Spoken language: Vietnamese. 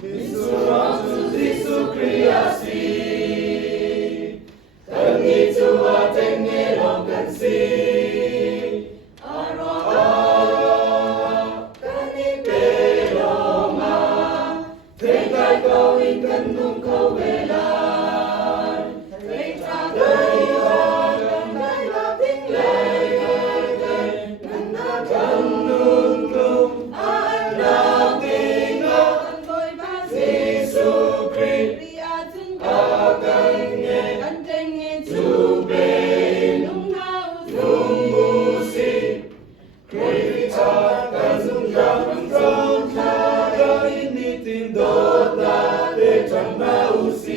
Misurat Yesu kreasi, tangi tua tengerong kansi, arwah kani peroma, tegai kau ingkan kau belan, tegai kau dan laping lay, nanda kanung anak tinggal, Yesu Kri agangnya, Tubein numusi, Keritakan sunjang ini tindot la decang nausi.